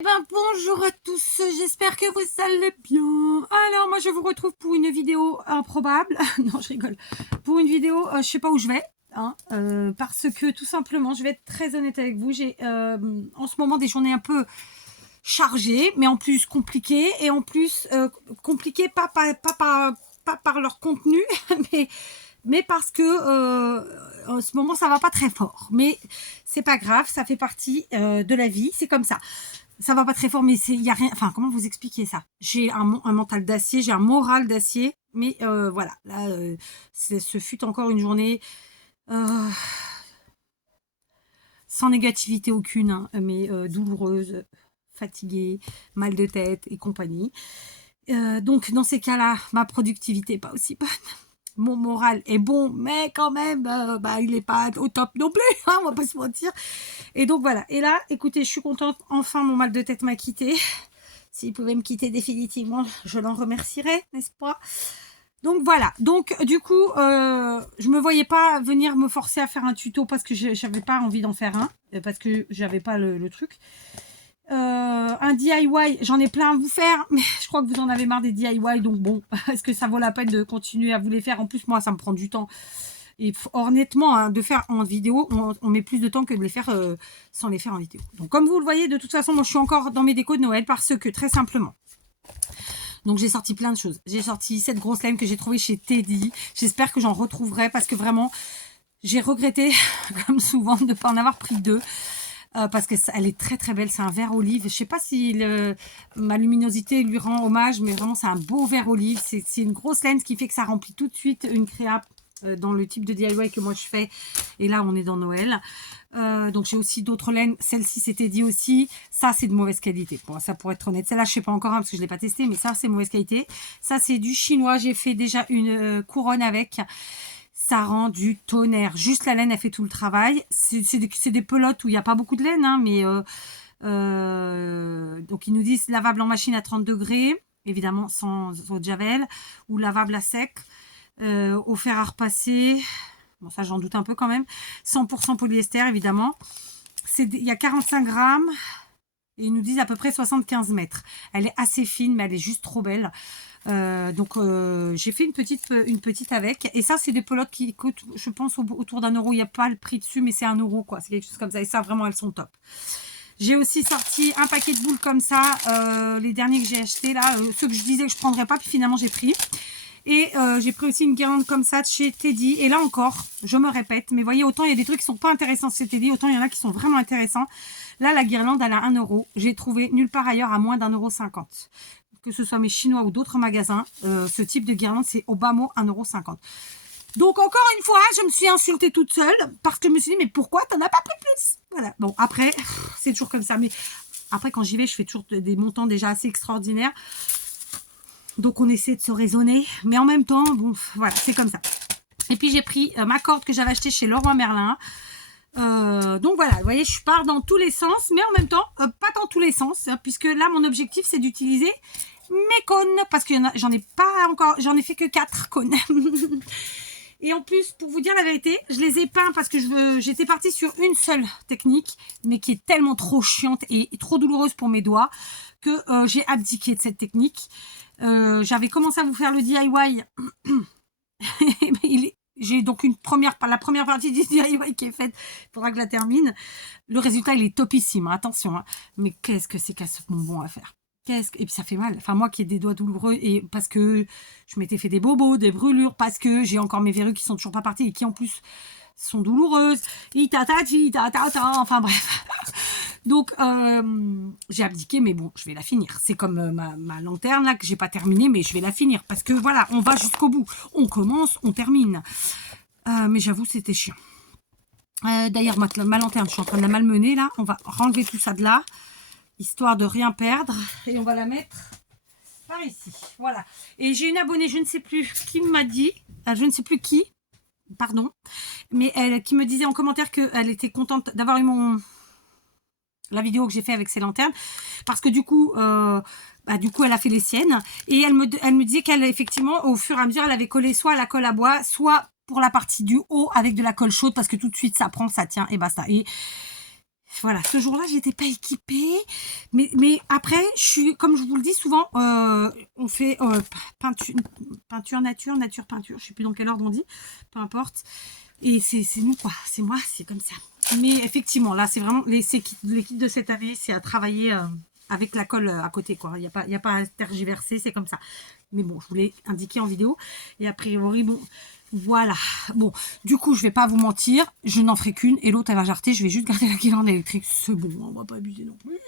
Bonjour à tous, j'espère que vous allez bien. Alors moi je vous retrouve pour une vidéo improbable. Non, je rigole. Pour une vidéo, je sais pas où je vais, hein, parce que tout simplement, je vais être très honnête avec vous, j'ai en ce moment des journées un peu chargées, mais en plus compliquées, et en plus compliquées pas par leur contenu, mais parce que en ce moment ça va pas très fort. Mais c'est pas grave, ça fait partie de la vie, c'est comme ça. Ça va pas très fort, mais il y a rien. Enfin, comment vous expliquer ça? J'ai un mental d'acier, j'ai un moral d'acier, mais voilà. Là, ce fut encore une journée euh, sans négativité aucune, hein, mais douloureuse, fatiguée, mal de tête et compagnie. Donc, dans ces cas-là, ma productivité n'est pas aussi bonne. Mon moral est bon, mais quand même, il n'est pas au top non plus, hein, on va pas se mentir. Et donc voilà. Et là, écoutez, je suis contente. Enfin, mon mal de tête m'a quitté. S'il pouvait me quitter définitivement, je l'en remercierais, n'est-ce pas? Donc voilà. Donc du coup, je me voyais pas venir me forcer à faire un tuto parce que j'avais pas envie d'en faire un, parce que j'avais pas le truc. Un DIY, j'en ai plein à vous faire, mais je crois que vous en avez marre des DIY, donc bon, est-ce que ça vaut la peine de continuer à vous les faire? En plus, moi, ça me prend du temps. Et honnêtement, hein, de faire en vidéo, on met plus de temps que de les faire sans les faire en vidéo. Donc comme vous le voyez, de toute façon, moi je suis encore dans mes décos de Noël parce que très simplement. Donc j'ai sorti plein de choses. J'ai sorti cette grosse laine que j'ai trouvée chez Teddy. J'espère que j'en retrouverai parce que vraiment, j'ai regretté, comme souvent, de ne pas en avoir pris deux. Parce qu'elle est très très belle, c'est un vert olive. Je sais pas si ma luminosité lui rend hommage, mais vraiment c'est un beau vert olive. C'est une grosse laine, ce qui fait que ça remplit tout de suite une créa dans le type de DIY que moi je fais. Et là on est dans Noël. Donc j'ai aussi d'autres laines. Celle-ci c'était dit aussi. Ça c'est de mauvaise qualité. Bon, ça pour être honnête. Celle-là je sais pas encore parce que je l'ai pas testé, mais ça c'est mauvaise qualité. Ça c'est du chinois. J'ai fait déjà une couronne avec. Ça rend du tonnerre. Juste la laine, elle fait tout le travail. C'est des pelotes où il n'y a pas beaucoup de laine, hein, mais donc ils nous disent lavable en machine à 30 degrés, évidemment sans eau de javel, ou lavable à sec, au fer à repasser. Bon, ça j'en doute un peu quand même. 100% polyester, évidemment. Il y a 45 grammes. Et ils nous disent à peu près 75 mètres. Elle est assez fine, mais elle est juste trop belle. Donc j'ai fait une petite avec. Et ça, c'est des pelotes qui coûtent, je pense, autour d'1 €. Il n'y a pas le prix dessus, mais c'est 1 € quoi. C'est quelque chose comme ça. Et ça, vraiment, elles sont top. J'ai aussi sorti un paquet de boules comme ça. Les derniers que j'ai achetés là. Ceux que je disais que je ne prendrais pas, puis finalement j'ai pris. Et j'ai pris aussi une guirlande comme ça de chez Teddy. Et là encore, je me répète, mais voyez, autant il y a des trucs qui sont pas intéressants chez Teddy, autant il y en a qui sont vraiment intéressants. Là, la guirlande, elle a 1 €. J'ai trouvé nulle part ailleurs à moins d'1,50 €. Que ce soit mes chinois ou d'autres magasins, ce type de guirlande, c'est au bas mot 1,50 €. Donc encore une fois, je me suis insultée toute seule parce que je me suis dit, mais pourquoi t'en as pas pris plus? Voilà. Bon, après, c'est toujours comme ça. Mais après, quand j'y vais, je fais toujours des montants déjà assez extraordinaires. Donc on essaie de se raisonner, mais en même temps, bon, voilà, c'est comme ça. Et puis j'ai pris ma corde que j'avais achetée chez Leroy Merlin. Donc voilà, vous voyez, je pars dans tous les sens, mais en même temps, pas dans tous les sens, hein, puisque là, mon objectif, c'est d'utiliser mes cônes, parce que j'en ai pas encore, j'en ai fait que 4 cônes. Et en plus, pour vous dire la vérité, je les ai peints parce que j'étais partie sur une seule technique, mais qui est tellement trop chiante et trop douloureuse pour mes doigts que j'ai abdiqué de cette technique. J'avais commencé à vous faire le DIY. J'ai donc la première partie du DIY qui est faite. Il faudra que je la termine. Le résultat, il est topissime. Hein, attention. Hein. Mais qu'est-ce que c'est casse bonbon à faire. Et puis ça fait mal. Enfin, moi qui ai des doigts douloureux et parce que je m'étais fait des bobos, des brûlures, parce que j'ai encore mes verrues qui sont toujours pas parties et qui en plus sont douloureuses. Enfin bref. Donc j'ai abdiqué, mais bon, je vais la finir. C'est comme ma lanterne là que j'ai pas terminée, mais je vais la finir parce que voilà, on va jusqu'au bout. On commence, on termine. Mais j'avoue, c'était chiant. D'ailleurs, ma lanterne, je suis en train de la malmener là. On va renlever tout ça de là, histoire de rien perdre, et on va la mettre par ici. Voilà. Et j'ai une abonnée, je ne sais plus qui m'a dit, je ne sais plus qui, pardon, mais qui me disait en commentaire qu'elle était contente d'avoir eu la vidéo que j'ai fait avec ses lanternes, parce que du coup, elle a fait les siennes, et elle me disait qu'elle, effectivement, au fur et à mesure, elle avait collé soit la colle à bois, soit pour la partie du haut avec de la colle chaude, parce que tout de suite, ça prend, ça tient, et basta. Et Voilà, ce jour-là, j'étais pas équipée. Mais après, comme je vous le dis souvent, on fait peinture nature, nature peinture. Je sais plus dans quel ordre on dit. Peu importe. Et c'est nous, quoi. C'est moi, c'est comme ça. Mais effectivement, là, c'est vraiment l'équipe de cette année, c'est à travailler avec la colle à côté, quoi. Il y a pas à tergiverser, c'est comme ça. Mais bon, je vous l'ai indiqué en vidéo. Et a priori, bon, voilà. Bon, du coup, je vais pas vous mentir, je n'en ferai qu'une et l'autre, elle va jarter. Je vais juste garder la guirlande électrique. C'est bon, on va pas abuser non plus.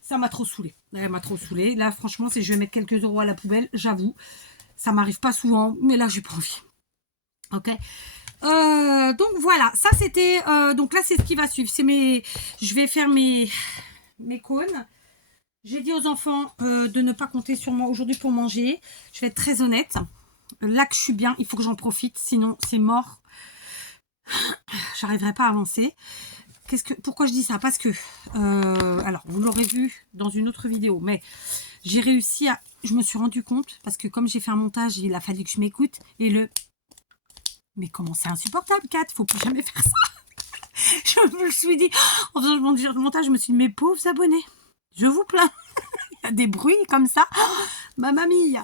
Ça m'a trop saoulé. Elle m'a trop saoulé. Là, franchement, je vais mettre quelques euros à la poubelle, j'avoue. Ça m'arrive pas souvent, mais là, j'ai pas envie. Ok. Donc voilà, ça c'était. Donc là, c'est ce qui va suivre. Je vais faire mes cônes. J'ai dit aux enfants de ne pas compter sur moi aujourd'hui pour manger. Je vais être très honnête. Là que je suis bien, il faut que j'en profite, sinon c'est mort. J'arriverai pas à avancer. Pourquoi je dis ça? Parce que, alors vous l'aurez vu dans une autre vidéo, mais j'ai réussi à. Je me suis rendu compte parce que comme j'ai fait un montage, il a fallu que je m'écoute et mais comment c'est insupportable, Kat, faut plus jamais faire ça. Je me suis dit, en faisant le montage, je me suis dit, mes pauvres abonnés, je vous plains. Il y a des bruits comme ça. Ma mamie.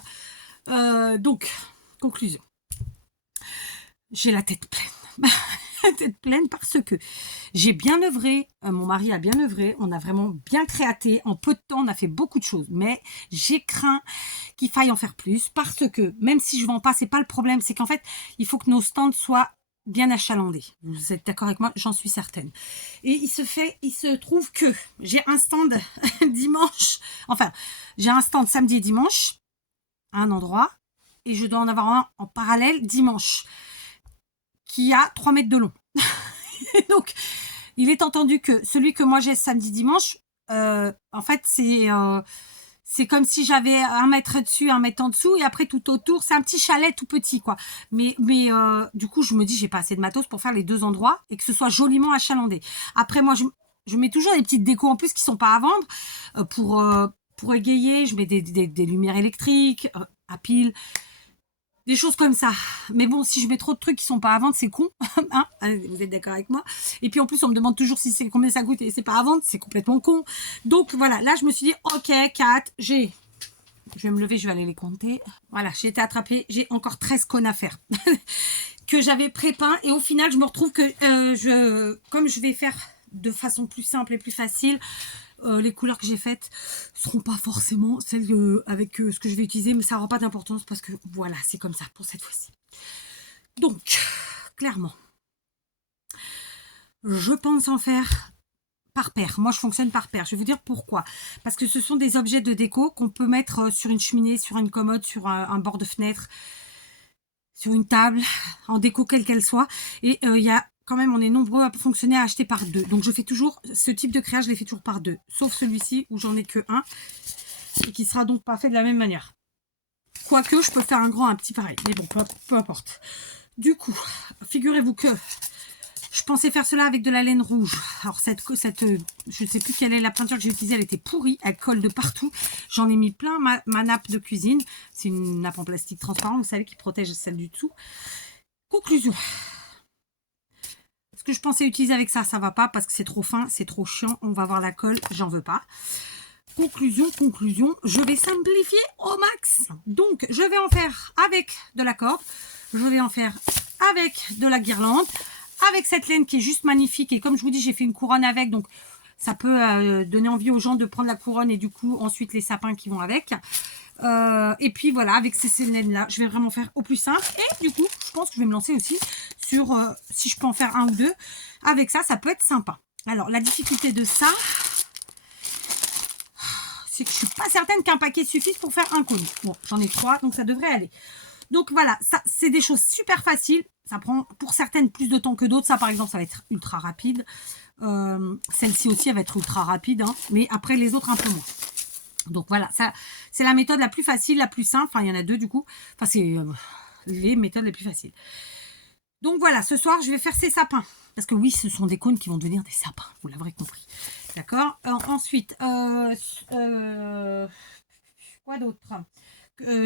Donc, conclusion. J'ai la tête pleine. La tête pleine parce que j'ai bien œuvré, mon mari a bien œuvré, on a vraiment bien créaté, en peu de temps on a fait beaucoup de choses, mais j'ai craint qu'il faille en faire plus parce que même si je vends pas, c'est pas le problème, c'est qu'en fait il faut que nos stands soient bien achalandés. Vous êtes d'accord avec moi? J'en suis certaine. Et il se trouve que j'ai un stand dimanche, enfin j'ai un stand samedi et dimanche à un endroit et je dois en avoir un en parallèle dimanche qui a 3 mètres de long. Donc, il est entendu que celui que moi j'ai samedi dimanche, en fait, c'est comme si j'avais 1 mètre dessus, 1 mètre en dessous, et après tout autour, c'est un petit chalet tout petit, quoi. Mais du coup, je me dis, j'ai pas assez de matos pour faire les 2 endroits et que ce soit joliment achalandé. Après, moi, je mets toujours des petites décos en plus qui sont pas à vendre pour égayer. Je mets des lumières électriques à pile. Des choses comme ça. Mais bon, si je mets trop de trucs qui sont pas à vendre, c'est con. Hein, vous êtes d'accord avec moi? Et puis en plus, on me demande toujours si c'est combien ça coûte et c'est pas à vendre, c'est complètement con. Donc voilà, là je me suis dit, ok, 4, je vais me lever, je vais aller les compter. Voilà, j'ai été attrapée, j'ai encore 13 cônes à faire. Que j'avais pré-peint et au final, je me retrouve que comme je vais faire de façon plus simple et plus facile, les couleurs que j'ai faites seront pas forcément celles avec ce que je vais utiliser, mais ça n'aura pas d'importance parce que voilà, c'est comme ça pour cette fois-ci. Donc, clairement, je pense en faire par paire. Moi, je fonctionne par paire. Je vais vous dire pourquoi. Parce que ce sont des objets de déco qu'on peut mettre sur une cheminée, sur une commode, sur un bord de fenêtre, sur une table, en déco quelle qu'elle soit. Et il y a quand même, on est nombreux à fonctionner à acheter par 2. Donc je fais toujours, ce type de créage, je les fais toujours par 2. Sauf celui-ci où j'en ai que 1. Et qui sera donc pas fait de la même manière. Quoique, je peux faire un grand, un petit pareil. Mais bon, peu importe. Du coup, figurez-vous que je pensais faire cela avec de la laine rouge. Alors je ne sais plus quelle est la peinture que j'ai utilisée, elle était pourrie, elle colle de partout. J'en ai mis plein ma nappe de cuisine. C'est une nappe en plastique transparent, vous savez, qui protège celle du dessous. Conclusion. Ce que je pensais utiliser avec ça, ça va pas parce que c'est trop fin, c'est trop chiant. On va voir la colle, j'en veux pas. Conclusion, je vais simplifier au max. Donc, je vais en faire avec de la corde. Je vais en faire avec de la guirlande. Avec cette laine qui est juste magnifique. Et comme je vous dis, j'ai fait une couronne avec. Donc, ça peut donner envie aux gens de prendre la couronne et du coup, ensuite, les sapins qui vont avec. Et puis, voilà, avec ces laines-là, je vais vraiment faire au plus simple. Et du coup, je pense que je vais me lancer aussi sur, si je peux en faire un ou deux. Avec ça, ça peut être sympa. Alors, la difficulté de ça, c'est que je suis pas certaine qu'un paquet suffise pour faire un cône. Bon, j'en ai 3, donc ça devrait aller. Donc voilà, ça c'est des choses super faciles. Ça prend pour certaines plus de temps que d'autres. Ça par exemple, ça va être ultra rapide. Celle-ci aussi, elle va être ultra rapide. Hein, mais après les autres, un peu moins. Donc voilà, ça c'est la méthode la plus facile, la plus simple. Enfin, il y en a 2 du coup. Enfin, c'est les méthodes les plus faciles. Donc voilà, ce soir, je vais faire ces sapins. Parce que oui, ce sont des cônes qui vont devenir des sapins. Vous l'aurez compris. D'accord. Ensuite, quoi d'autre?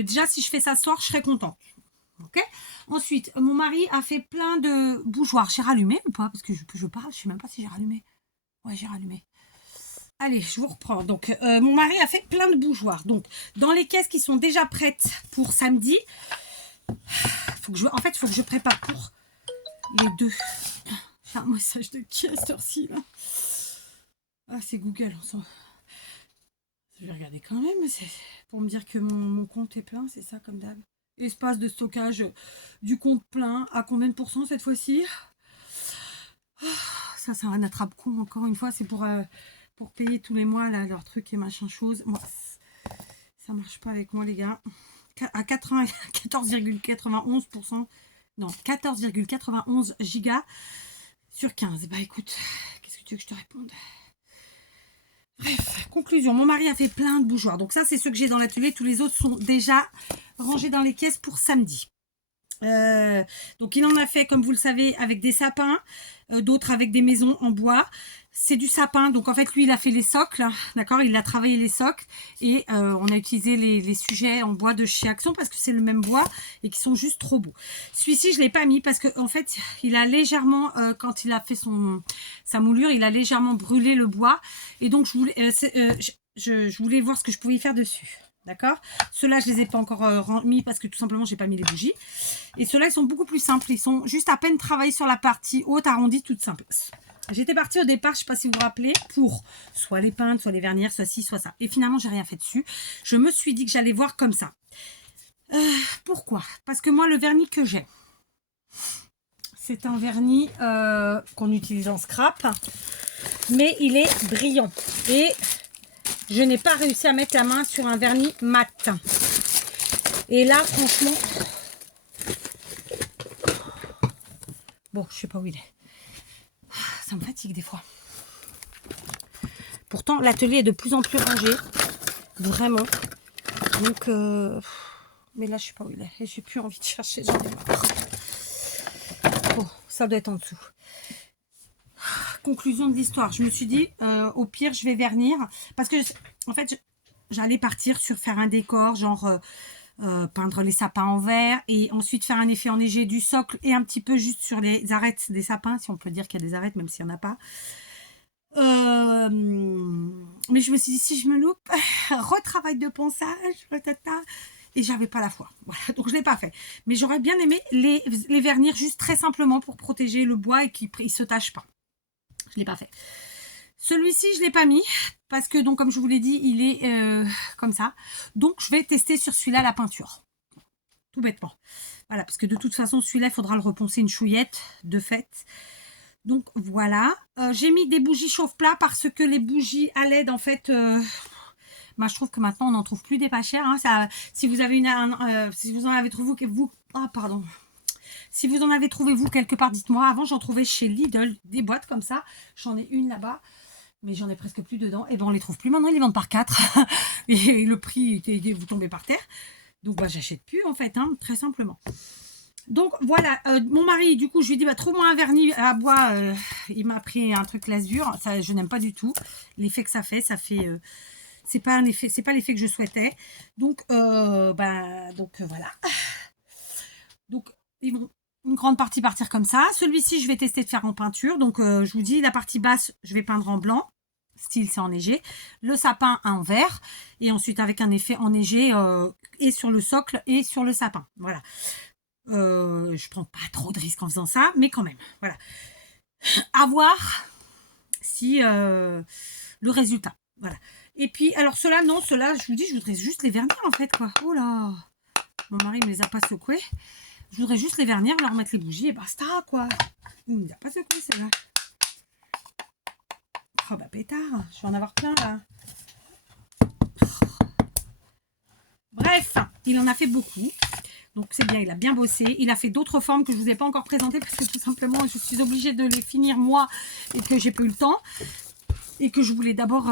Déjà, si je fais ça ce soir, je serai contente. Ok. Ensuite, mon mari a fait plein de bougeoirs. J'ai rallumé ou pas? Parce que je parle, je ne sais même pas si j'ai rallumé. Ouais, j'ai rallumé. Allez, je vous reprends. Donc, mon mari a fait plein de bougeoirs. Donc, dans les caisses qui sont déjà prêtes pour samedi, en fait, il faut que je prépare pour les deux. J'ai un message de qui à cette heure-ci, là? Ah, c'est Google. Je vais regarder quand même. C'est pour me dire que mon compte est plein, c'est ça, comme d'hab. Espace de stockage du compte plein. À combien de pourcents cette fois-ci? Ça, c'est un attrape-con, encore une fois. C'est pour payer tous les mois, là, leurs trucs et machin chose. Moi, ça marche pas avec moi, les gars. À 14,91%. Non, 14,91 gigas sur 15. Bah écoute, qu'est-ce que tu veux que je te réponde? Bref, conclusion. Mon mari a fait plein de bougeoirs. Donc ça, c'est ceux que j'ai dans l'atelier. Tous les autres sont déjà rangés dans les caisses pour samedi. Donc il en a fait, comme vous le savez, avec des sapins, d'autres avec des maisons en bois. C'est du sapin, donc en fait lui il a fait les socles, d'accord, il a travaillé les socles et on a utilisé les sujets en bois de chez Action parce que c'est le même bois et qui sont juste trop beaux. Celui-ci je l'ai pas mis parce que en fait il a légèrement, quand il a fait sa moulure, il a légèrement brûlé le bois et donc je voulais voir ce que je pouvais y faire dessus. D'accord. Ceux-là, je les ai pas encore mis parce que tout simplement, j'ai pas mis les bougies. Et ceux-là, ils sont beaucoup plus simples. Ils sont juste à peine travaillés sur la partie haute, arrondie, toute simple. J'étais partie au départ, je sais pas si vous vous rappelez, pour soit les peindre, soit les vernir, soit ci, soit ça. Et finalement, j'ai rien fait dessus. Je me suis dit que j'allais voir comme ça. Pourquoi? Parce que moi, le vernis que j'ai, c'est un vernis qu'on utilise en scrap, mais il est brillant. Et je n'ai pas réussi à mettre la main sur un vernis mat. Et là, franchement... Bon, je sais pas où il est. Ça me fatigue des fois. Pourtant, l'atelier est de plus en plus rangé. Vraiment. Donc, mais là, je sais pas où il est. Et j'ai plus envie de chercher. J'en ai marre. Bon, ça doit être en dessous. Conclusion de l'histoire. Je me suis dit, au pire, je vais vernir. Parce que, en fait, j'allais partir sur faire un décor, genre... peindre les sapins en vert et ensuite faire un effet enneigé du socle et un petit peu juste sur les arêtes des sapins, si on peut dire qu'il y a des arêtes, même s'il n'y en a pas. Mais je me suis dit, si je me loupe, retravail de ponçage, et j'avais pas la foi. Voilà, donc je l'ai pas fait. Mais j'aurais bien aimé les vernir juste très simplement pour protéger le bois et qu'il ne se tache pas. Je l'ai pas fait. Celui-ci, je ne l'ai pas mis parce que, donc, comme je vous l'ai dit, il est comme ça. Donc, je vais tester sur celui-là la peinture. Tout bêtement. Voilà, parce que de toute façon, celui-là, il faudra le reponcer une chouillette de fait. Donc, voilà. J'ai mis des bougies chauffe-plat parce que les bougies à LED, en fait... Bah, je trouve que maintenant, on n'en trouve plus des pas chères. Hein. Ça, si vous avez si vous en avez trouvé, pardon. Si vous en avez trouvé, vous, quelque part, dites-moi. Avant, j'en trouvais chez Lidl des boîtes comme ça. J'en ai une là-bas. Mais j'en ai presque plus dedans. Et ben on les trouve plus maintenant, ils les vendent par 4. Et le prix, vous tombez par terre. Donc bah j'achète plus en fait, hein, très simplement. Donc voilà, mon mari, du coup, je lui ai dit, bah, trouve-moi un vernis à bois. Il m'a pris un truc lasure. Ça, je n'aime pas du tout. L'effet que ça fait, c'est pas un effet, c'est pas l'effet que je souhaitais. Donc, voilà. Donc, ils vont une grande partie partir comme ça. Celui-ci, je vais tester de faire en peinture. Donc, je vous dis, la partie basse, je vais peindre en blanc. Style, c'est enneigé. Le sapin en vert. Et ensuite, avec un effet enneigé et sur le socle et sur le sapin. Voilà. Je prends pas trop de risques en faisant ça, mais quand même. Voilà. À voir si le résultat. Voilà. Et puis, alors, ceux-là, non, ceux-là, je vous dis, je voudrais juste les vernir, en fait, quoi. Oh là! Mon mari me les a pas secoués. Je voudrais juste les vernir, leur mettre les bougies et basta, quoi. Il ne les a pas secoués, celle-là. Oh, bah, pétard. Je vais en avoir plein, là. Bref, il en a fait beaucoup. Donc, c'est bien, il a bien bossé. Il a fait d'autres formes que je ne vous ai pas encore présentées parce que tout simplement, je suis obligée de les finir, moi, et que j'ai pas eu le temps. Et que je voulais d'abord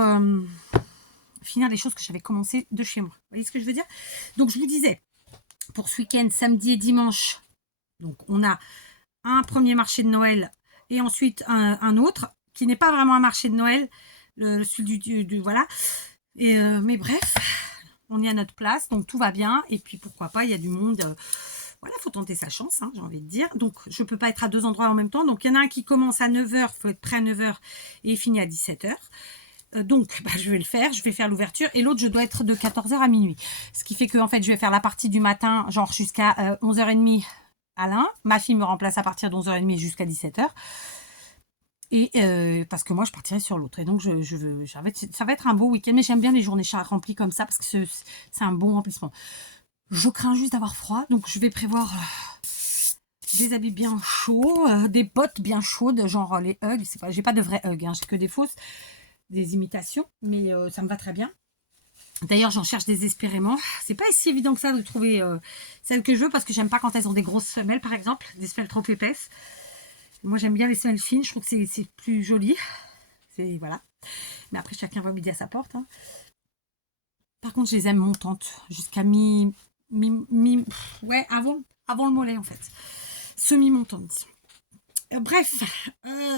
finir les choses que j'avais commencé de chez moi. Vous voyez ce que je veux dire? Donc, je vous disais, pour ce week-end, samedi et dimanche, donc on a un premier marché de Noël et ensuite un autre qui n'est pas vraiment un marché de Noël, celui du voilà. Et, mais bref, on est à notre place, donc tout va bien. Et puis pourquoi pas, il y a du monde. Voilà, il faut tenter sa chance, hein, j'ai envie de dire. Donc, je ne peux pas être à 2 endroits en même temps. Donc, il y en a un qui commence à 9 h, il faut être prêt à 9 h et finit à 17 h. Donc, je vais le faire, je vais faire l'ouverture. Et l'autre, je dois être de 14 h à minuit. Ce qui fait que, en fait, je vais faire la partie du matin, genre jusqu'à 11 h 30 à l'un. Ma fille me remplace à partir de 11 h 30 jusqu'à 17 h. Et parce que moi, je partirai sur l'autre. Et donc, ça va être un beau week-end. Mais j'aime bien les journées remplies comme ça parce que c'est un bon remplissement. Je crains juste d'avoir froid. Donc, je vais prévoir des habits bien chauds, des bottes bien chaudes, genre les Ugg. J'ai pas de vrais Ugg, hein, j'ai que des fausses, des imitations. Mais ça me va très bien. D'ailleurs, j'en cherche désespérément. C'est pas si évident que ça de trouver celles que je veux parce que j'aime pas quand elles ont des grosses semelles, par exemple, des semelles trop épaisses. Moi, j'aime bien les semelles fines. Je trouve que c'est plus joli. Voilà. Mais après, chacun va midi à sa porte. Hein. Par contre, je les aime montantes jusqu'à ouais, avant le mollet en fait. Semi-montantes. Bref,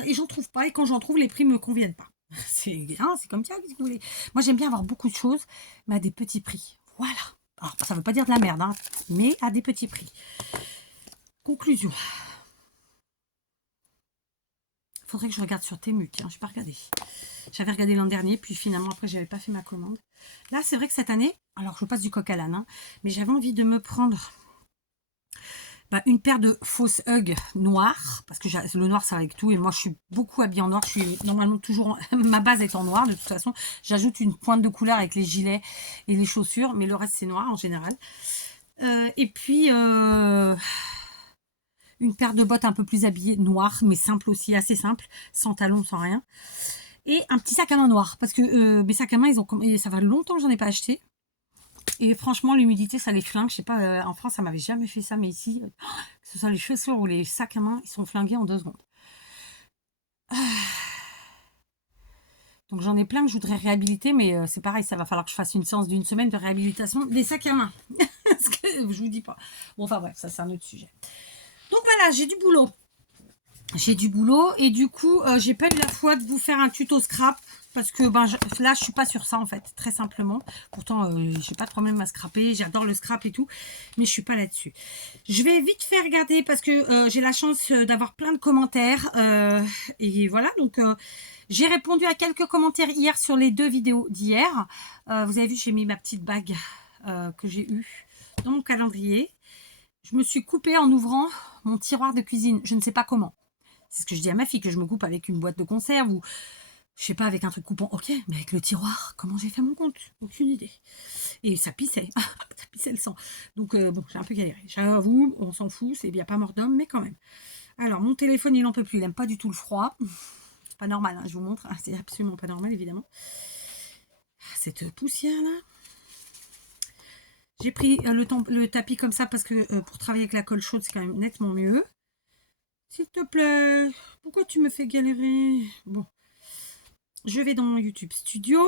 et j'en trouve pas. Et quand j'en trouve, les prix me conviennent pas. C'est comme ça, si vous voulez. Moi, j'aime bien avoir beaucoup de choses, mais à des petits prix. Voilà. Alors, ça veut pas dire de la merde, hein, mais à des petits prix. Conclusion. Faudrait que je regarde sur Temu. Tiens, je n'ai pas regardé. J'avais regardé l'an dernier, puis finalement, après, j'avais pas fait ma commande. Là, c'est vrai que cette année, alors je passe du coq à l'âne, hein, mais j'avais envie de me prendre une paire de fausses Ugg noires, parce que le noir, ça va avec tout, et moi, je suis beaucoup habillée en noir. Je suis normalement toujours, ma base est en noir, de toute façon. J'ajoute une pointe de couleur avec les gilets et les chaussures, mais le reste, c'est noir en général. Et puis... une paire de bottes un peu plus habillées, noires, mais simple aussi, assez simple, sans talons, sans rien. Et un petit sac à main noir, parce que mes sacs à main, ça fait longtemps que j'en ai pas acheté. Et franchement, l'humidité, ça les flingue. Je sais pas, en France, ça m'avait jamais fait ça, mais ici, que ce soit les chaussures ou les sacs à main, ils sont flingués en 2 secondes. Donc j'en ai plein que je voudrais réhabiliter, mais c'est pareil, ça va falloir que je fasse une séance d'1 semaine de réhabilitation des sacs à main. Parce que je vous dis pas. Bon, enfin bref, ça c'est un autre sujet. Donc voilà, j'ai du boulot. J'ai du boulot et du coup, j'ai pas eu la foi de vous faire un tuto scrap parce que là, je suis pas sur ça en fait, très simplement. Pourtant, j'ai pas de problème à scraper, j'adore le scrap et tout, mais je suis pas là-dessus. Je vais vite faire regarder parce que j'ai la chance d'avoir plein de commentaires et voilà. Donc, j'ai répondu à quelques commentaires hier sur les 2 vidéos d'hier. Vous avez vu, j'ai mis ma petite bague que j'ai eue dans mon calendrier. Je me suis coupée en ouvrant mon tiroir de cuisine. Je ne sais pas comment. C'est ce que je dis à ma fille, que je me coupe avec une boîte de conserve ou, je sais pas, avec un truc coupant. Ok, mais avec le tiroir, comment j'ai fait mon compte? Aucune idée. Et ça pissait. Ça pissait le sang. Donc, bon, j'ai un peu galéré. J'avoue, on s'en fout, c'est bien pas mort d'homme, mais quand même. Alors, mon téléphone, il n'en peut plus. Il n'aime pas du tout le froid. C'est pas normal, hein, je vous montre. C'est absolument pas normal, évidemment. Cette poussière-là. J'ai pris le tapis comme ça parce que pour travailler avec la colle chaude, c'est quand même nettement mieux. S'il te plaît, pourquoi tu me fais galérer? Bon, je vais dans YouTube Studio.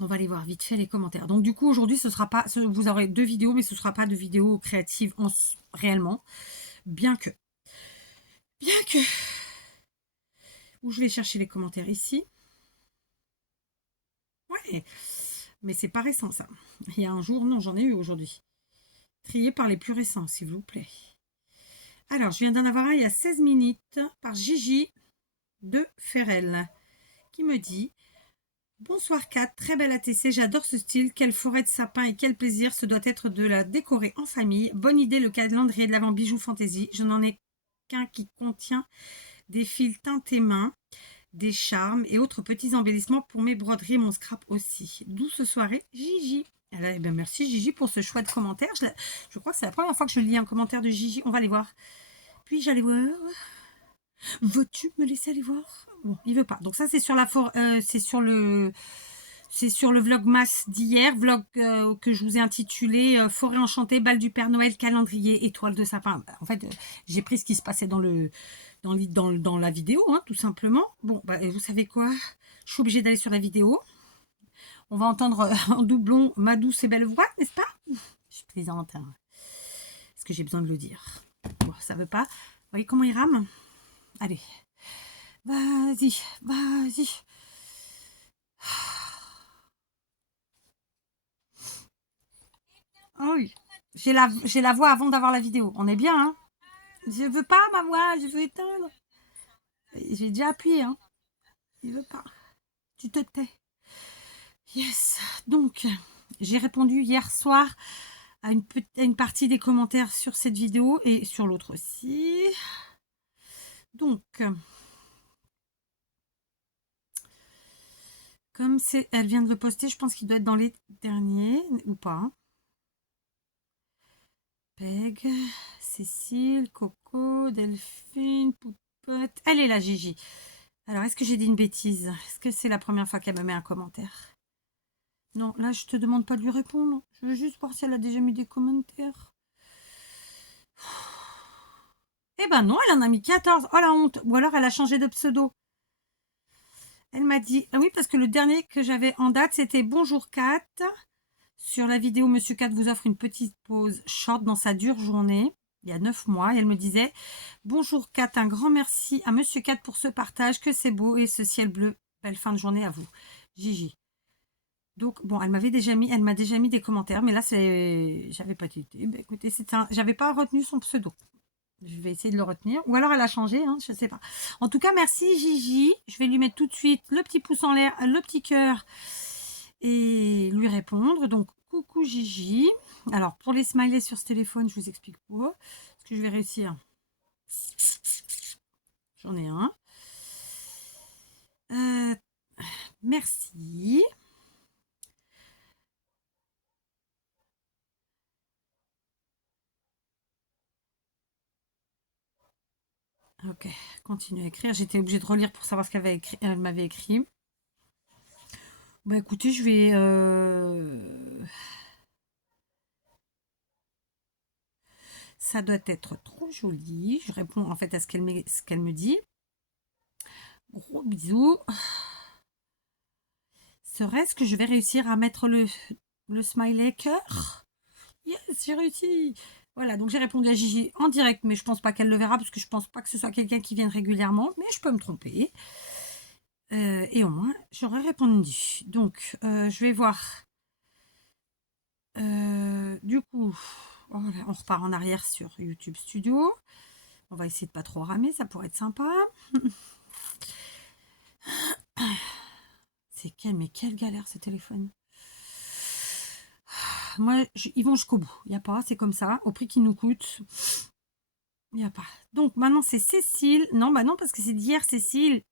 On va aller voir vite fait les commentaires. Donc du coup, aujourd'hui, ce sera pas, vous aurez 2 vidéos, mais ce ne sera pas de vidéos créatives réellement. Bien que. Où je vais chercher les commentaires ici. Ouais, mais c'est pas récent ça. Il y a un jour, non, j'en ai eu aujourd'hui. Trié par les plus récents, s'il vous plaît. Alors, je viens d'en avoir un il y a 16 minutes par Gigi de Ferrel qui me dit: bonsoir Kat, très belle ATC, j'adore ce style, quelle forêt de sapin et quel plaisir, ce doit être de la décorer en famille. Bonne idée le calendrier de l'Avent Bijoux Fantaisie, je n'en ai qu'un qui contient des fils teintés main, des charmes et autres petits embellissements pour mes broderies et mon scrap aussi. Douce soirée Gigi. Alors, eh bien, merci Gigi pour ce chouette commentaire. Je crois que c'est la première fois que je lis un commentaire de Gigi. On va aller voir. Puis j'allais voir. Veux-tu me laisser aller voir? Bon, il veut pas. Donc ça, c'est sur le vlogmas d'hier, vlog que je vous ai intitulé Forêt enchantée, bal du Père Noël, calendrier, étoile de sapin. En fait, j'ai pris ce qui se passait dans la vidéo, hein, tout simplement. Bon, vous savez quoi? Je suis obligée d'aller sur la vidéo. On va entendre en doublon ma douce et belle voix, n'est-ce pas? Je plaisante. Hein. Est-ce que j'ai besoin de le dire? Bon, ça veut pas. Vous voyez comment il rame? Allez. Vas-y, vas-y. Ah oui. J'ai la voix avant d'avoir la vidéo. On est bien, hein? Je veux pas ma voix, je veux éteindre. J'ai déjà appuyé, hein? Il veut pas. Tu te tais. Yes. Donc, j'ai répondu hier soir à une partie des commentaires sur cette vidéo et sur l'autre aussi. Donc, comme elle vient de le poster, je pense qu'il doit être dans les derniers ou pas. Peg, Cécile, Coco, Delphine, Poupette. Elle est là, Gigi. Alors, est-ce que j'ai dit une bêtise? Est-ce que c'est la première fois qu'elle me met un commentaire? Non, là, je te demande pas de lui répondre. Je veux juste voir si elle a déjà mis des commentaires. Eh ben non, elle en a mis 14. Oh la honte. Ou alors, elle a changé de pseudo. Elle m'a dit... Ah oui, parce que le dernier que j'avais en date, c'était Bonjour Kat. Sur la vidéo, Monsieur Kat vous offre une petite pause short dans sa dure journée. Il y a 9 mois. Et elle me disait... Bonjour Kat, un grand merci à Monsieur Kat pour ce partage. Que c'est beau et ce ciel bleu. Belle fin de journée à vous. Gigi. Donc, bon, elle m'a déjà mis des commentaires, mais là, j'avais pas tilté. Ben, écoutez, j'avais pas retenu son pseudo. Je vais essayer de le retenir. Ou alors, elle a changé, hein, je sais pas. En tout cas, merci Gigi. Je vais lui mettre tout de suite le petit pouce en l'air, le petit cœur et lui répondre. Donc, coucou Gigi. Alors, pour les smileys sur ce téléphone, je vous explique pas. Est-ce que je vais réussir? J'en ai un. Merci. Ok, continue à écrire. J'étais obligée de relire pour savoir ce qu'elle m'avait écrit. Bah écoutez, je vais... Ça doit être trop joli. Je réponds en fait à ce qu'elle me dit. Gros bisous. Serait-ce que je vais réussir à mettre le smiley cœur? Yes, j'ai réussi. Voilà, donc j'ai répondu à Gigi en direct, mais je pense pas qu'elle le verra parce que je pense pas que ce soit quelqu'un qui vienne régulièrement, mais je peux me tromper. Et au moins, j'aurais répondu. Donc, je vais voir. Du coup, voilà, on repart en arrière sur YouTube Studio. On va essayer de pas trop ramer, ça pourrait être sympa. Mais quelle galère ce téléphone. Moi, ils vont jusqu'au bout. Il n'y a pas, c'est comme ça. Au prix qu'ils nous coûtent, il n'y a pas. Donc maintenant, c'est Cécile. Non, bah non, parce que c'est d'hier, Cécile.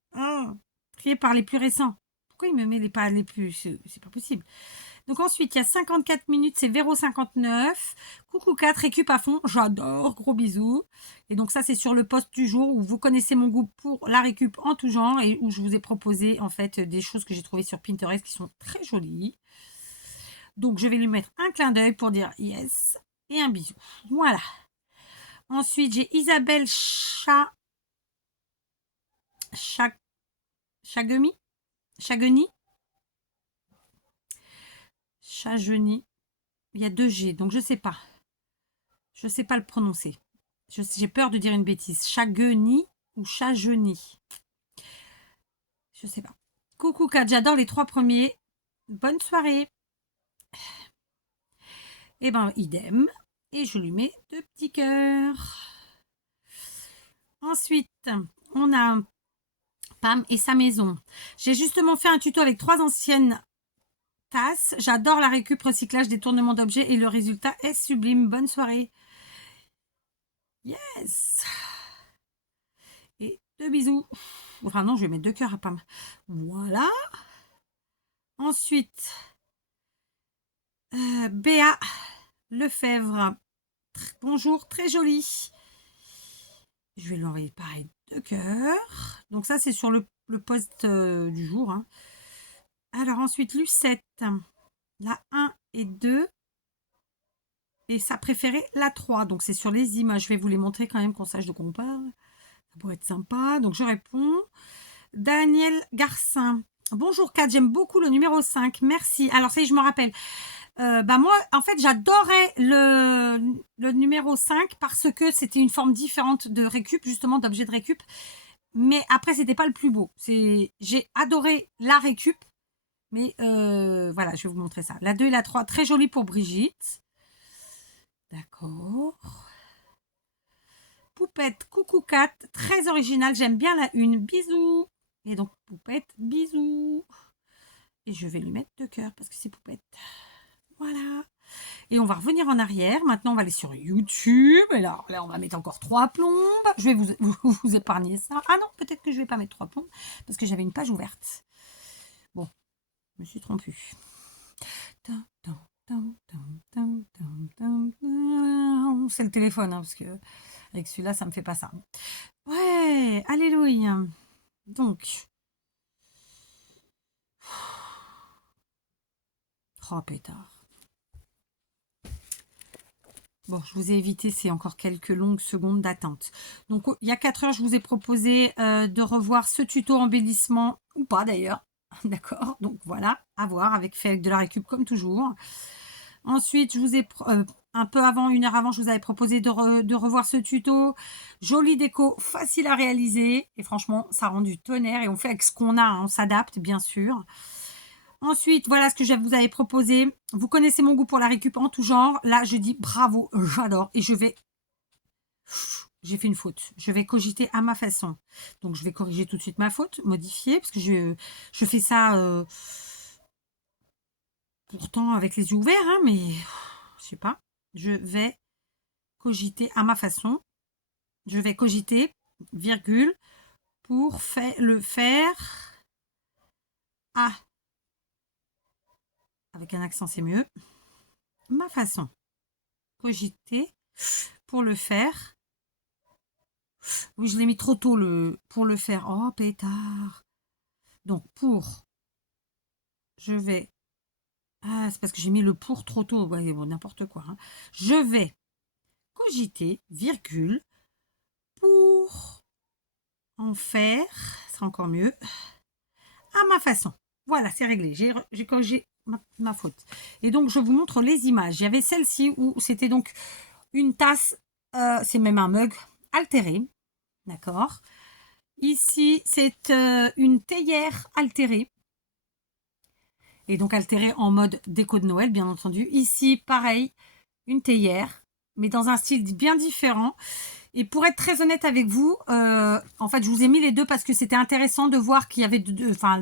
Trié par les plus récents. Pourquoi il me met pas les plus... C'est pas possible. Donc ensuite, il y a 54 minutes, c'est Véro 59. Coucou 4, récup à fond. J'adore, gros bisous. Et donc ça, c'est sur le post du jour où vous connaissez mon goût pour la récup en tout genre et où je vous ai proposé en fait des choses que j'ai trouvées sur Pinterest qui sont très jolies. Donc je vais lui mettre un clin d'œil pour dire yes et un bisou. Voilà. Ensuite, j'ai Isabelle Chageni. Il y a 2 G, donc je sais pas. Je sais pas le prononcer. J'ai peur de dire une bêtise. Chageni ou Chageni. Je sais pas. Coucou Kat, j'adore les 3 premiers. Bonne soirée. Et ben idem. Et je lui mets 2 petits cœurs. Ensuite, on a Pam et sa maison. J'ai justement fait un tuto avec 3 anciennes tasses. J'adore la récup, recyclage, détournement d'objets et le résultat est sublime. Bonne soirée. Yes. Et 2 bisous. Enfin non, je vais mettre 2 cœurs à Pam. Voilà. Ensuite, Béa Lefebvre. Bonjour, très jolie. Je vais lui envoyer pareil 2 cœurs. Donc ça, c'est sur le post du jour. Hein. Alors ensuite, Lucette. La 1 et 2. Et sa préférée, la 3. Donc c'est sur les images. Je vais vous les montrer quand même qu'on sache de quoi on parle. Ça pourrait être sympa. Donc je réponds. Daniel Garcin. Bonjour Kat, j'aime beaucoup le numéro 5. Merci. Alors ça y est, je me rappelle. Moi, en fait, j'adorais le numéro 5 parce que c'était une forme différente de récup, justement, d'objet de récup. Mais après, c'était pas le plus beau. J'ai adoré la récup. Mais voilà, je vais vous montrer ça. La 2 et la 3, très jolie pour Brigitte. D'accord. Poupette, coucou cat, très original. J'aime bien la une. Bisous. Et donc, Poupette, bisous. Et je vais lui mettre 2 cœurs parce que c'est Poupette. Voilà. Et on va revenir en arrière. Maintenant, on va aller sur YouTube. Et là, on va mettre encore 3 plombes. Je vais vous épargner ça. Ah non, peut-être que je ne vais pas mettre 3 plombes parce que j'avais une page ouverte. Bon, je me suis trompée. C'est le téléphone, hein, parce que avec celui-là, ça me fait pas ça. Ouais, alléluia. Donc. Oh, pétard. Bon, je vous ai évité, c'est encore quelques longues secondes d'attente. Donc, il y a 4 heures, je vous ai proposé de revoir ce tuto embellissement, ou pas d'ailleurs. D'accord, donc voilà, à voir, fait avec de la récup comme toujours. Ensuite, je vous ai, un peu avant, 1 heure avant, je vous avais proposé de revoir ce tuto. Jolie déco, facile à réaliser. Et franchement, ça rend du tonnerre. Et on fait avec ce qu'on a, hein, on s'adapte, bien sûr. Ensuite, voilà ce que je vous avais proposé. Vous connaissez mon goût pour la récup en tout genre. Là, je dis bravo, j'adore. Et j'ai fait une faute. Je vais cogiter à ma façon. Donc, je vais corriger tout de suite ma faute, modifier, parce que je fais ça pourtant avec les yeux ouverts, hein, mais je sais pas. Je vais cogiter à ma façon. Je vais cogiter, virgule, pour le faire à, avec un accent c'est mieux, ma façon. Cogiter pour le faire. Oui, je l'ai mis trop tôt pour le faire. Oh, pétard. Donc, je vais... Ah, c'est parce que j'ai mis le pour trop tôt. Ouais, bon, n'importe quoi. Hein. Je vais cogiter, virgule, pour en faire, ce sera encore mieux, à ma façon. Voilà, c'est réglé. J'ai corrigé ma faute. Et donc, je vous montre les images. Il y avait celle-ci où c'était donc une tasse, c'est même un mug altéré. D'accord. Ici, c'est une théière altérée. Et donc altérée en mode déco de Noël, bien entendu. Ici, pareil, une théière, mais dans un style bien différent. Et pour être très honnête avec vous, en fait, je vous ai mis les deux parce que c'était intéressant de voir qu'il y avait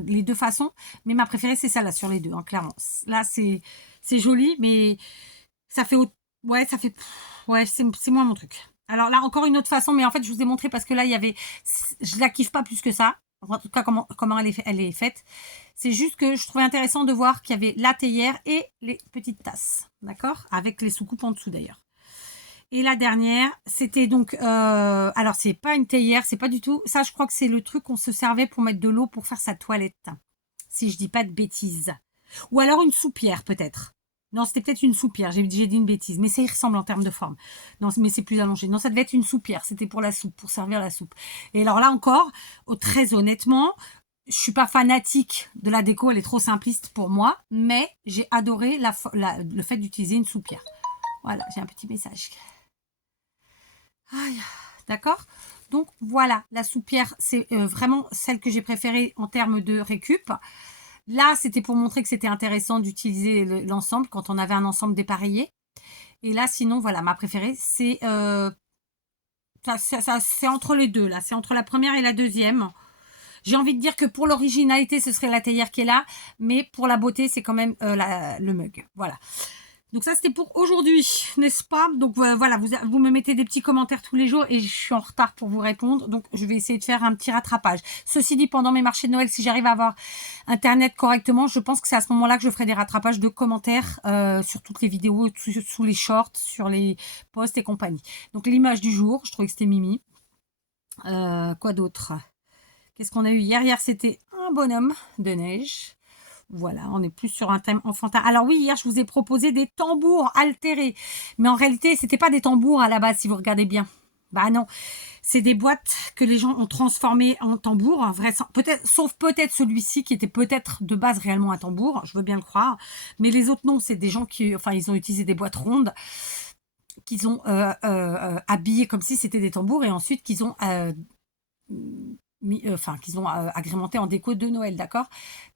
les deux façons. Mais ma préférée, c'est celle-là sur les deux, hein, clairement. Là, c'est joli, mais ça fait... Ouais, ça fait... Ouais, c'est moins mon truc. Alors là, encore une autre façon, mais en fait, je vous ai montré parce que là, il y avait... Je la kiffe pas plus que ça. En tout cas, comment elle est faite. C'est juste que je trouvais intéressant de voir qu'il y avait la théière et les petites tasses. D'accord. Avec les soucoupes en dessous, d'ailleurs. Et la dernière, c'était donc... alors, c'est pas une théière, c'est pas du tout... Ça, je crois que c'est le truc qu'on se servait pour mettre de l'eau pour faire sa toilette. Si je dis pas de bêtises. Ou alors une soupière, peut-être. Non, c'était peut-être une soupière. J'ai dit une bêtise, mais ça y ressemble en termes de forme. Non, mais c'est plus allongé. Non, ça devait être une soupière. C'était pour la soupe, pour servir la soupe. Et alors là encore, très honnêtement, je suis pas fanatique de la déco. Elle est trop simpliste pour moi, mais j'ai adoré le fait d'utiliser une soupière. Voilà, j'ai un petit message. D'accord. Donc voilà, la soupière, c'est vraiment celle que j'ai préférée en termes de récup. Là, c'était pour montrer que c'était intéressant d'utiliser l'ensemble quand on avait un ensemble dépareillé. Et là, sinon, voilà, ma préférée, c'est c'est entre les deux, là. C'est entre la première et la deuxième. J'ai envie de dire que pour l'originalité, ce serait la théière qui est là. Mais pour la beauté, c'est quand même le mug. Voilà. Donc ça, c'était pour aujourd'hui, n'est-ce pas? Donc voilà, vous me mettez des petits commentaires tous les jours et je suis en retard pour vous répondre. Donc je vais essayer de faire un petit rattrapage. Ceci dit, pendant mes marchés de Noël, si j'arrive à avoir Internet correctement, je pense que c'est à ce moment-là que je ferai des rattrapages de commentaires sur toutes les vidéos, sous les shorts, sur les posts et compagnie. Donc l'image du jour, je trouvais que c'était Mimi. Quoi d'autre? Qu'est-ce qu'on a eu hier? Hier, c'était un bonhomme de neige. Voilà, on est plus sur un thème enfantin. Alors oui, hier, je vous ai proposé des tambours altérés. Mais en réalité, c'était pas des tambours à la base, si vous regardez bien. Bah non, c'est des boîtes que les gens ont transformées en tambours. Sauf peut-être celui-ci qui était peut-être de base réellement un tambour. Je veux bien le croire. Mais les autres, non. C'est des gens ils ont utilisé des boîtes rondes qu'ils ont habillées comme si c'était des tambours et ensuite qu'ils ont enfin, qu'ils ont agrémenté en déco de Noël, d'accord?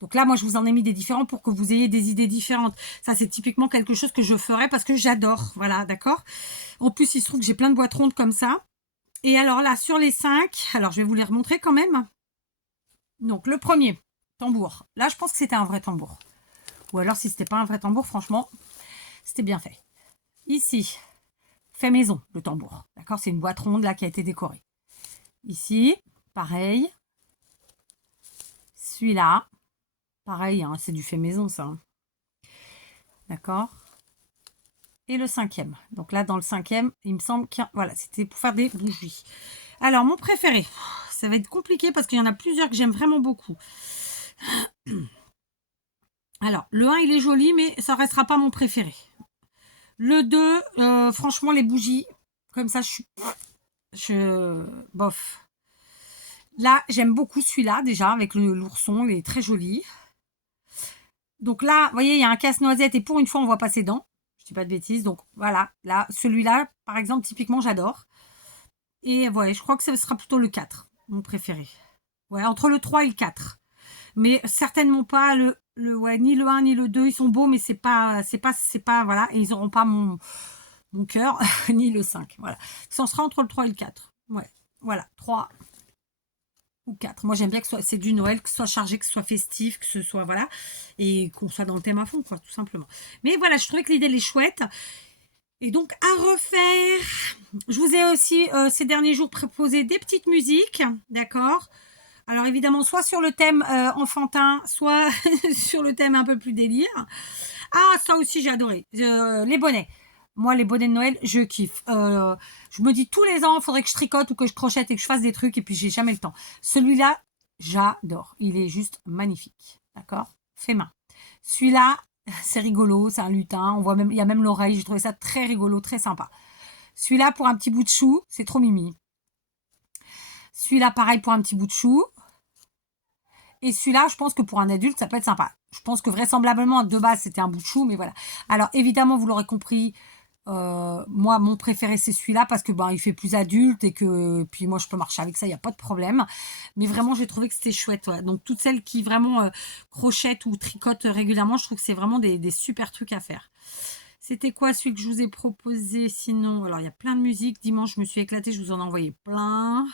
Donc là, moi, je vous en ai mis des différents pour que vous ayez des idées différentes. Ça, c'est typiquement quelque chose que je ferais parce que j'adore, voilà, d'accord? En plus, il se trouve que j'ai plein de boîtes rondes comme ça. Et alors là, sur les 5, alors je vais vous les remontrer quand même. Donc, le premier, tambour. Là, je pense que c'était un vrai tambour. Ou alors, si c'était pas un vrai tambour, franchement, c'était bien fait. Ici, fait maison, le tambour. D'accord? C'est une boîte ronde là qui a été décorée. Ici, pareil. Celui-là, pareil, hein, c'est du fait maison, ça. Hein. D'accord? Et le 5e. Donc là, dans le 5e, il me semble que voilà, c'était pour faire des bougies. Alors, mon préféré, ça va être compliqué parce qu'il y en a plusieurs que j'aime vraiment beaucoup. Alors, le 1, il est joli, mais ça ne restera pas mon préféré. Le 2, franchement, les bougies, comme ça, bof. Là, j'aime beaucoup celui-là, déjà, avec l'ourson, il est très joli. Donc là, vous voyez, il y a un casse-noisette et pour une fois, on voit pas ses dents. Je dis pas de bêtises. Donc voilà, là, celui-là, par exemple, typiquement, j'adore. Et voilà, je crois que ce sera plutôt le 4, mon préféré. Ouais, entre le 3 et le 4. Mais certainement pas ouais, ni le 1 ni le 2, ils sont beaux, mais c'est pas, voilà, et ils n'auront pas mon cœur, ni le 5. Voilà. Ça sera entre le 3 et le 4. Ouais, voilà, 3 ou 4. Moi, j'aime bien que c'est du Noël, que ce soit chargé, que ce soit festif, que ce soit, voilà, et qu'on soit dans le thème à fond, quoi, tout simplement. Mais voilà, je trouvais que l'idée, elle est chouette. Et donc, à refaire, je vous ai aussi, ces derniers jours, proposé des petites musiques, d'accord? Alors, évidemment, soit sur le thème enfantin, soit sur le thème un peu plus délire. Ah, ça aussi, j'ai adoré. Les bonnets. Moi, les bonnets de Noël, je kiffe. Je me dis tous les ans, il faudrait que je tricote ou que je crochette et que je fasse des trucs, et puis j'ai jamais le temps. Celui-là, j'adore. Il est juste magnifique. D'accord? Fait main. Celui-là, c'est rigolo, c'est un lutin. On voit même, il y a même l'oreille. J'ai trouvé ça très rigolo, très sympa. Celui-là, pour un petit bout de chou, c'est trop mimi. Celui-là, pareil, pour un petit bout de chou. Et celui-là, je pense que pour un adulte, ça peut être sympa. Je pense que vraisemblablement, de base, c'était un bout de chou, mais voilà. Alors, évidemment, vous l'aurez compris, moi, mon préféré, c'est celui-là parce que il fait plus adulte et que puis moi, je peux marcher avec ça, il n'y a pas de problème. Mais vraiment, j'ai trouvé que c'était chouette. Ouais. Donc, toutes celles qui vraiment crochettent ou tricotent régulièrement, je trouve que c'est vraiment des super trucs à faire. C'était quoi celui que je vous ai proposé sinon? Alors, il y a plein de musique. Dimanche, je me suis éclatée, je vous en ai envoyé plein.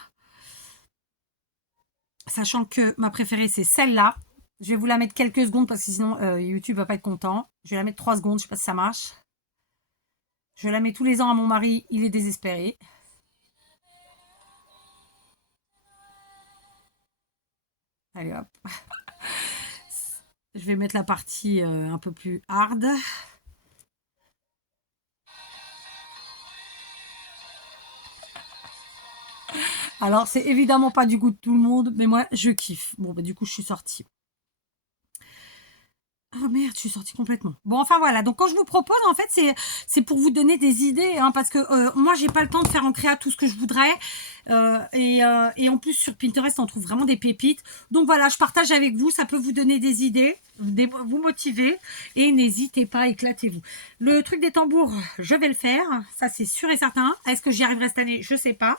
Sachant que ma préférée, c'est celle-là. Je vais vous la mettre quelques secondes parce que sinon, YouTube va pas être content. Je vais la mettre 3 secondes, je sais pas si ça marche. Je la mets tous les ans à mon mari, il est désespéré. Allez hop. Je vais mettre la partie un peu plus hard. Alors, c'est évidemment pas du goût de tout le monde, mais moi, je kiffe. Bon, du coup, je suis sortie. Oh merde, je suis sortie complètement. Bon, enfin voilà. Donc quand je vous propose, en fait, c'est pour vous donner des idées, hein, parce que moi, j'ai pas le temps de faire en créa tout ce que je voudrais. Et en plus, sur Pinterest, on trouve vraiment des pépites. Donc voilà, je partage avec vous. Ça peut vous donner des idées, vous motiver. Et n'hésitez pas, éclatez-vous. Le truc des tambours, je vais le faire. Ça, c'est sûr et certain. Est-ce que j'y arriverai cette année? Je sais pas.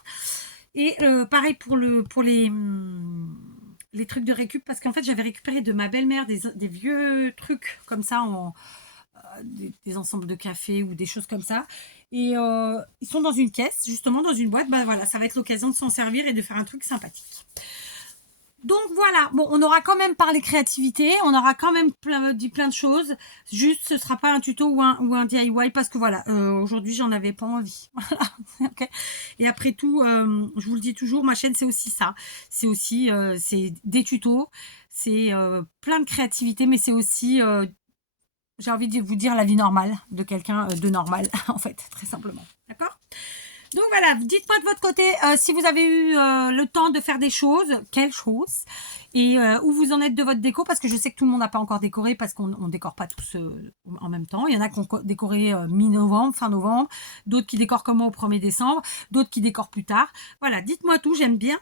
Et pareil pour les trucs de récup, parce qu'en fait, j'avais récupéré de ma belle-mère des vieux trucs comme ça, des ensembles de café ou des choses comme ça. Et ils sont dans une caisse, justement, dans une boîte. Bah voilà, ça va être l'occasion de s'en servir et de faire un truc sympathique. Donc voilà, bon, on aura quand même parlé créativité, on aura quand même dit plein de choses. Juste, ce sera pas un tuto ou un DIY parce que voilà, aujourd'hui, j'en avais pas envie. Voilà. Okay. Et après tout, je vous le dis toujours, ma chaîne, c'est aussi ça. C'est aussi c'est des tutos, c'est plein de créativité, mais c'est aussi, j'ai envie de vous dire, la vie normale de quelqu'un de normal, en fait, très simplement. D'accord ? Donc voilà, dites-moi de votre côté si vous avez eu le temps de faire des choses, quelles choses, et où vous en êtes de votre déco, parce que je sais que tout le monde n'a pas encore décoré, parce qu'on ne décore pas tous en même temps. Il y en a qui ont décoré mi-novembre, fin novembre, d'autres qui décorent comme moi au 1er décembre, d'autres qui décorent plus tard. Voilà, dites-moi tout, j'aime bien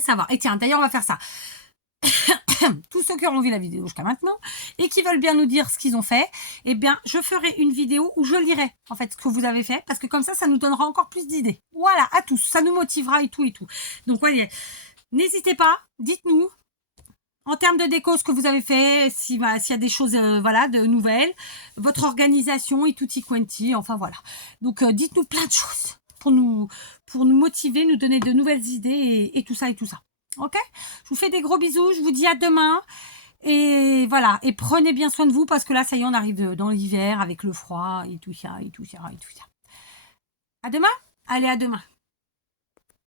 savoir. Et tiens, d'ailleurs, on va faire ça. Tous ceux qui auront vu la vidéo jusqu'à maintenant et qui veulent bien nous dire ce qu'ils ont fait, eh bien, je ferai une vidéo où je lirai en fait ce que vous avez fait, parce que comme ça nous donnera encore plus d'idées. Voilà, à tous, ça nous motivera et tout et tout. Donc, voyez, N'hésitez pas, dites-nous en termes de déco ce que vous avez fait, s'il y a des choses voilà, de nouvelles, votre organisation et tutti quanti, enfin voilà. Donc dites-nous plein de choses pour nous motiver, nous donner de nouvelles idées et tout ça et tout ça. Ok? Je vous fais des gros bisous, je vous dis à demain. Et voilà, et prenez bien soin de vous parce que là, ça y est, on arrive dans l'hiver avec le froid et tout ça, et tout ça, et tout ça. À demain? Allez, à demain.